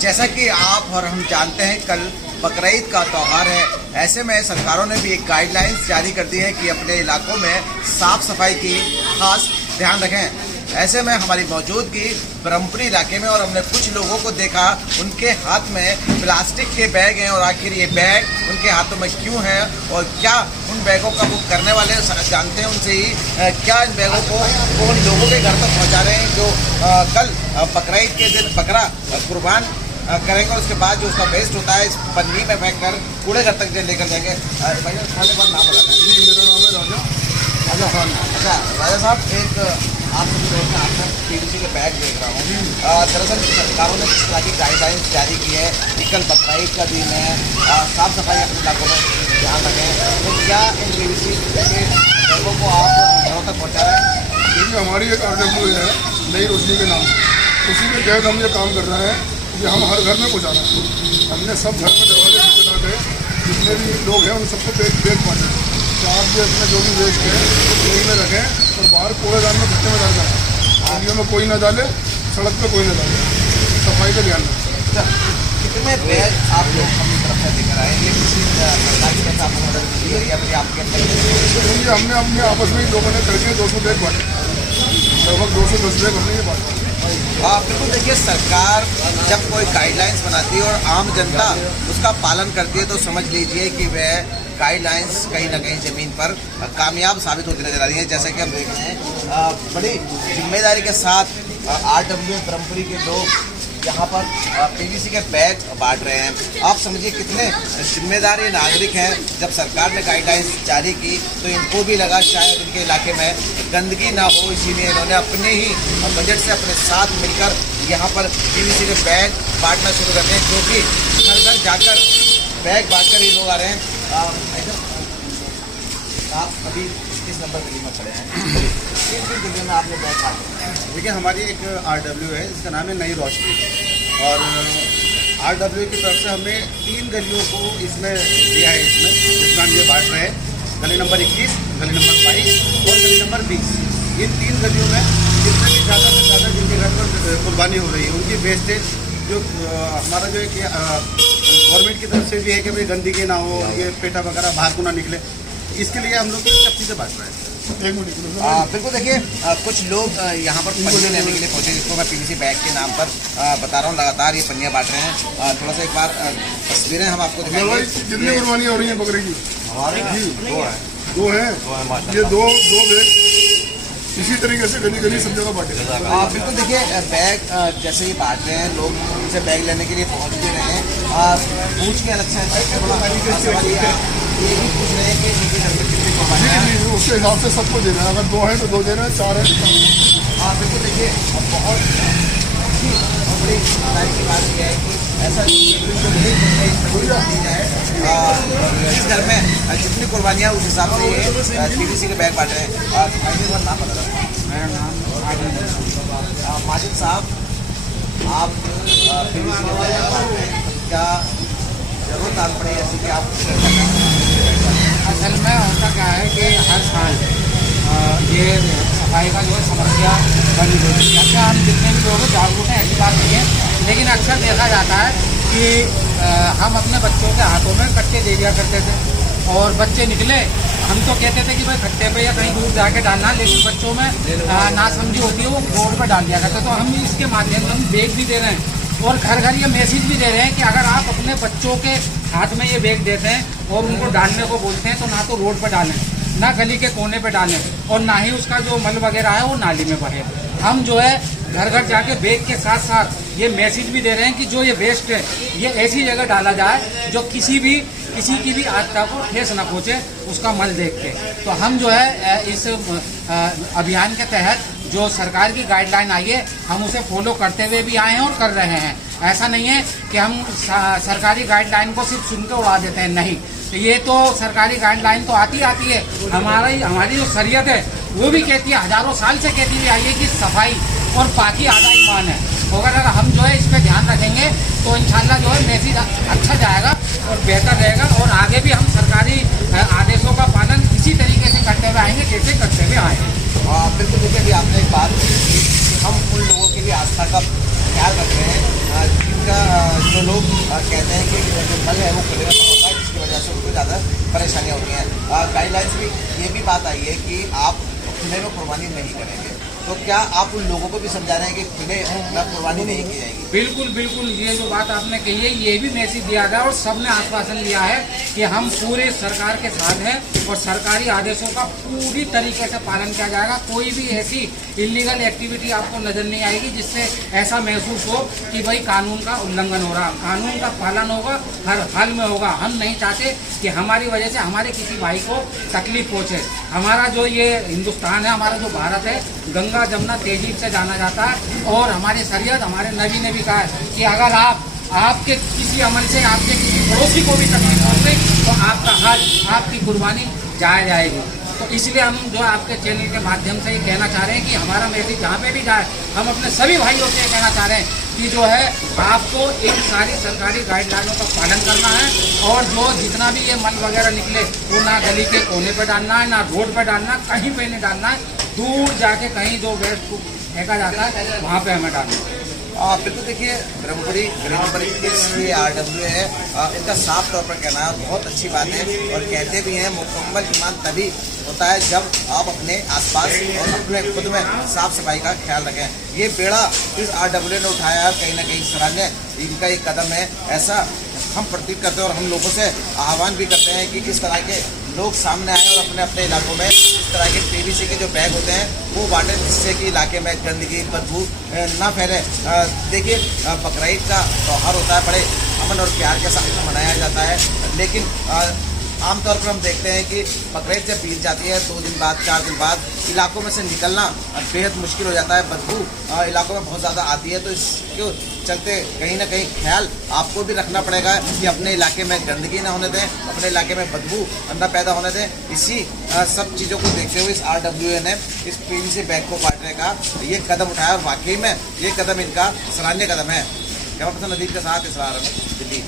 जैसा कि आप और हम जानते हैं, कल बकरीद का त्यौहार है। ऐसे में सरकारों ने भी एक गाइडलाइंस जारी कर दी है कि अपने इलाकों में साफ सफाई की खास ध्यान रखें। ऐसे में हमारी मौजूदगी ब्रह्मपुरी इलाके में और हमने कुछ लोगों को देखा, उनके हाथ में प्लास्टिक के बैग हैं और आखिर ये बैग उनके हाथों में क्यों हैं और क्या उन बैगों का वो करने वाले जानते हैं उनसे ही, क्या इन बैगों को वो उन लोगों के घर तक पहुंचा रहे हैं जो कल बकरीद के दिन बकरा कुर्बान करेंगे और उसके बाद जो उसका वेस्ट होता है इस पन्नी में फेंक कर कूड़े घर तक लेकर जाएंगे। भाई खाने का नाम बताना है। मेरा नाम है राजा। अच्छा राजा साहब, एक आप सभी लोग में आपका पीवीसी के बैग देख रहा हूँ। दरअसल सरकारों ने जिस तरह की गाइडलाइंस जारी की है कि कल बकरीद का दिन है, साफ सफाई अपने इलाकों में ध्यान रखें, तो क्या इन पीवीसी के बैगों को आप घरों तक पहुँचा रहे हैं? क्योंकि हमारी एक RW है नई रोशनी के नाम, उसी के तहत हम ये काम कर रहे हैं कि हम हर घर में पहुँचा रहे हैं। हमने सब घर में दरवाजे खटखटा के जितने भी लोग हैं उन सबको बैग पहुँचाए कि आप ये अपना जो भी वेस्ट है बैग में रखें और बाहर कूड़ेदान में गड्ढे में डाल दें। गलियों में कोई ना डाले, सड़क पे कोई ना डाले, सफाई का ध्यान रखें। कितने बैग आप लोग अपनी तरफ से लेकर आए? ये किसी सरकार की तरफ से मदद मिली है या फिर आपके क्योंकि हमने अपने आपस में ही लोगों ने करके 200 बैग बांटे, लगभग 210 बैग हमने ये बांटे। बिल्कुल, देखिए सरकार जब कोई गाइडलाइंस बनाती है और आम जनता उसका पालन करती है तो समझ लीजिए कि वह गाइडलाइंस कहीं ना कहीं ज़मीन पर कामयाब साबित होती नजर आ रही है। जैसा कि हम देख रहे हैं, बड़ी जिम्मेदारी के साथ RW ब्रह्मपुरी के लोग यहाँ पर पीवीसी के बैग बांट रहे हैं। आप समझिए कितने जिम्मेदार ये नागरिक हैं। जब सरकार ने गाइडलाइंस जारी की तो इनको भी लगा शायद इनके इलाके में गंदगी ना हो, इसीलिए इन्होंने अपने ही बजट से अपने साथ मिलकर यहाँ पर पीवीसी के बैग बांटना शुरू करते हैं, जो कि घर घर जाकर बैग बांट कर ये लोग आ रहे हैं। आप अभी किस नंबर गली में खड़े हैं? किस गली में आपने बैग बांटे? देखिए, हमारी एक RW है जिसका नाम है नई रोशनी, और RW की तरफ से हमने 3 गलियों को इसमें दिया है, जिसमें हम ये बांट रहे हैं। गली नंबर 21, गली नंबर 22 और गली नंबर 20। इन 3 गलियों में जितने भी ज़्यादा से ज़्यादा जिनके घर पर कुर्बानी हो रही है उनकी वेस्टेज जो हमारा जो है कि गवर्नमेंट की तरफ से भी है कि भाई गंदगी ना हो, ये पेटा वगैरह बाहर को ना निकले, इसके लिए हम लोग चप्पी से बांट रहे हैं। बिल्कुल, देखिए कुछ लोग यहाँ पर पन्नियाँ लेने के लिए पहुँचे, जिसको मैं पीवीसी बैग के नाम पर बता रहा हूँ। लगातार ये पन्नियाँ बांट रहे हैं। थोड़ा सा एक बार तस्वीरें हम आपको दिखाएंगे। जितनी कुर्बानियाँ हो रही हैं बकरे की, दो हैं, ये दो बैग इसी तरीके से गली गली सब जगह बांटे। बिल्कुल, देखिए बैग जैसे ही बांट रहे हैं लोग, उनसे बैग लेने के लिए पहुँच भी रहे हैं। पूछ के अलग से ये भी पूछ रहे हैं कि इनके घर में कितनी कुर्बानियाँ, उसके हिसाब से सबको दे रहे हैं। अगर 2 हैं तो 2 दे रहे हैं, 4 हैं। बिल्कुल, देखिए बहुत बड़ी समझदारी की बात यह है कि ऐसा इस घर में जितनी कुर्बानियाँ उस हिसाब से ये पीवीसी के बैग बांट रहे हैं। नाम बता रहा हूँ। मेरा नाम माजिद साहब, आप पीवीसी के बैग बांट रहे हैं, क्या जरूरत आन पड़े ऐसी कि आप? असल में होता क्या है कि हर साल ये सफाई का जो है समस्या बनी हुई है। अच्छा, हम जितने भी लोग जागरूक हैं ऐसी बात नहीं है, लेकिन अक्सर देखा जाता है कि हम अपने बच्चों के हाथों में कट्टे दे दिया करते थे और बच्चे निकले, हम तो कहते थे कि भाई खट्टे पे या कहीं दूर जाके डालना, लेकिन बच्चों में नासमझी होती है, वो रोड पर डाल दिया करते। तो हम इसके माध्यम से हम बैग भी दे रहे हैं और घर घर ये मैसेज भी दे रहे हैं कि अगर आप अपने बच्चों के हाथ में ये बैग देते हैं और उनको डालने को बोलते हैं तो ना तो रोड पर डालें, ना गली के कोने पे डालें और ना ही उसका जो मल वगैरह है वो नाली में बहे। हम जो है घर घर जाके बैग के साथ साथ ये मैसेज भी दे रहे हैं कि जो ये वेस्ट है ये ऐसी जगह डाला जाए जो किसी की भी आस्था को ठेस न पहुँचे उसका मल देख के। तो हम जो है इस अभियान के तहत जो सरकार की गाइडलाइन आई है हम उसे फॉलो करते हुए भी आए हैं और कर रहे हैं। ऐसा नहीं है कि हम सरकारी गाइडलाइन को सिर्फ सुन के उड़ा देते हैं, नहीं। तो ये तो सरकारी गाइडलाइन तो आती है। हमारी जो शरीयत है वो भी कहती है, हज़ारों साल से कहती हुई आई है कि सफाई और पाकी आधा ईमान है। अगर हम जो है इस पर ध्यान रखेंगे तो इंशाल्लाह जो है मैसेज अच्छा जाएगा और बेहतर रहेगा और आगे भी हम सरकारी आदेशों का पालन इसी तरीके से करते हुए आएंगे जैसे करते हुए आए हैं। बिल्कुल, देखिए अभी आपने एक बात की कि हम उन लोगों की भी आस्था का ख्याल रख रहे हैं जो लोग कहते हैं कि जो मल है वो खुले में होता है, जिसकी वजह से उनको ज़्यादा परेशानियाँ होती हैं। गाइडलाइंस में ये भी बात आई है कि आप खुले में कुर्बानी नहीं करेंगे, तो क्या आप उन लोगों को भी समझा रहे हैं कि खुले में कुर्बानी नहीं की जाएगी? बिल्कुल बिल्कुल, ये जो बात आपने कही है ये भी मैसेज दिया गया और सबने आश्वासन लिया है कि हम पूरे सरकार के साथ हैं और सरकारी आदेशों का पूरी तरीके से पालन किया जाएगा। कोई भी ऐसी इलीगल एक्टिविटी आपको नजर नहीं आएगी जिससे ऐसा महसूस हो कि भाई कानून का उल्लंघन हो रहा। कानून का पालन होगा, हर हाल में होगा। हम नहीं चाहते कि हमारी वजह से हमारे किसी भाई को तकलीफ पहुँचे। हमारा जो ये हिंदुस्तान है, हमारा जो भारत है, गंगा जमुना तहजीब से जाना जाता है और हमारी शरीयत, हमारे नबी ने भी कहा है कि अगर आपके किसी अमल से आपके किसी पड़ोसी को भी तकलीफ पहुंच गई तो आपका हज, आपकी कुर्बानी जाया जाएगी। तो इसलिए हम जो आपके चैनल के माध्यम से ये कहना चाह रहे हैं कि हमारा मैसेज जहाँ पे भी जाए, हम अपने सभी भाइयों से कहना चाह रहे हैं कि जो है आपको इन सारी सरकारी गाइडलाइनों का पालन करना है और जो जितना भी ये मल वगैरह निकले वो ना गली के कोने पर डालना है, ना रोड पर डालना, कहीं पे नहीं डालना है। दूर जाके कहीं जो वेस्ट फेंका जाता है वहाँ पे हमें डालना है। बिल्कुल, देखिए ब्रह्मपुरी ग्रीन के RW है, इनका साफ तौर पर कहना है, बहुत अच्छी बात है और कहते भी हैं मुकम्मल ईमान तभी होता है जब आप अपने आसपास और अपने खुद में साफ सफाई का ख्याल रखें। ये बेड़ा इस RW ने उठाया है, कहीं ना कहीं सराहनीय इनका एक कदम है, ऐसा हम प्रतीत करते हैं और हम लोगों से आह्वान भी करते हैं कि किस तरह के लोग सामने आए और अपने अपने इलाकों में इस तरह के PVC के जो बैग होते हैं वो बांटें, जिससे कि इलाके में गंदगी बदबू ना फैले। देखिए, बकरीद का त्यौहार होता है, बड़े अमन और प्यार के साथ मनाया जाता है, लेकिन आमतौर पर हम देखते हैं कि बकरीद जब बीत जाती है 2 दिन बाद 4 दिन बाद इलाकों में से निकलना बेहद मुश्किल हो जाता है। बदबू इलाकों में बहुत ज़्यादा आती है, तो इसके चलते कहीं ना कहीं ख्याल आपको भी रखना पड़ेगा कि अपने इलाके में गंदगी ना होने दें, अपने इलाके में बदबू न पैदा होने दें। इसी सब चीज़ों को देखते हुए इस RWA ने इस PVC बैग को बांटने का ये कदम उठाया और वाकई में ये कदम इनका सराहनीय कदम है। कैमरा पर्सन नदीर के साथ इसरार, दिल्ली।